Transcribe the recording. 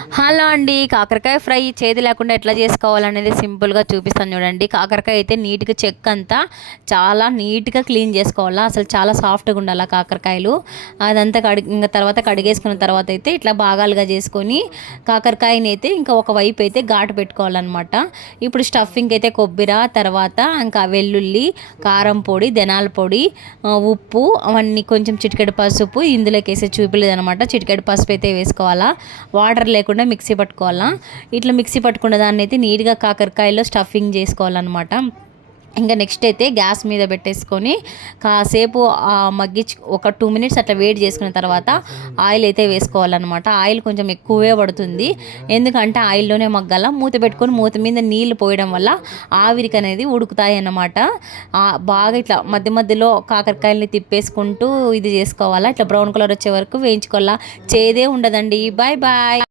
Hello అండి, కాకరకాయ fry చేదు లేకుండా ఎట్లా చేసుకోవాలనేది సింపుల్గా చూపిస్తాను చూడండి. కాకరకాయ అయితే నీట్గా చెక్క అంతా చాలా నీట్గా క్లీన్ చేసుకోవాలా. అసలు చాలా సాఫ్ట్గా ఉండాలి కాకరకాయలు. అదంతా ఇంకా తర్వాత కడిగేసుకున్న తర్వాత అయితే ఇట్లా భాగాలుగా చేసుకొని కాకరకాయని అయితే ఇంకా ఒక వైపు అయితే ఘాటు పెట్టుకోవాలన్నమాట. ఇప్పుడు స్టఫింగ్ అయితే కొబ్బరి, తర్వాత ఇంకా వెల్లుల్లి, కారం పొడి, ధనాల పొడి, ఉప్పు, అవన్నీ కొంచెం చిటికెడు పసుపు ఇందులోకి వేసే చూపిలేదనమాట. చిటికెడు పసుపు అయితే వేసుకోవాలా. వాటర్ లేకుండా మిక్సీ పట్టుకోవాలా. ఇట్లా మిక్సీ పట్టుకున్న దాన్ని అయితే నీట్గా కాకరకాయలో స్టఫింగ్ చేసుకోవాలన్నమాట. ఇంకా నెక్స్ట్ అయితే గ్యాస్ మీద పెట్టేసుకొని కాసేపు మగ్గించి ఒక 2 మినిట్స్ అట్లా వేడి చేసుకున్న తర్వాత ఆయిల్ అయితే వేసుకోవాలన్నమాట. ఆయిల్ కొంచెం ఎక్కువే పడుతుంది, ఎందుకంటే ఆయిల్లోనే మగ్గాల. మూత పెట్టుకొని మూత మీద నీళ్లు పోయడం వల్ల ఆవిరికి అనేది ఉడుకుతాయి అన్నమాట. బాగా ఇట్లా మధ్య మధ్యలో కాకరకాయలని తిప్పేసుకుంటూ ఇది చేసుకోవాలా. ఇట్లా బ్రౌన్ కలర్ వచ్చే వరకు వేయించుకోవాలా. చేదే ఉండదండి. Bye bye.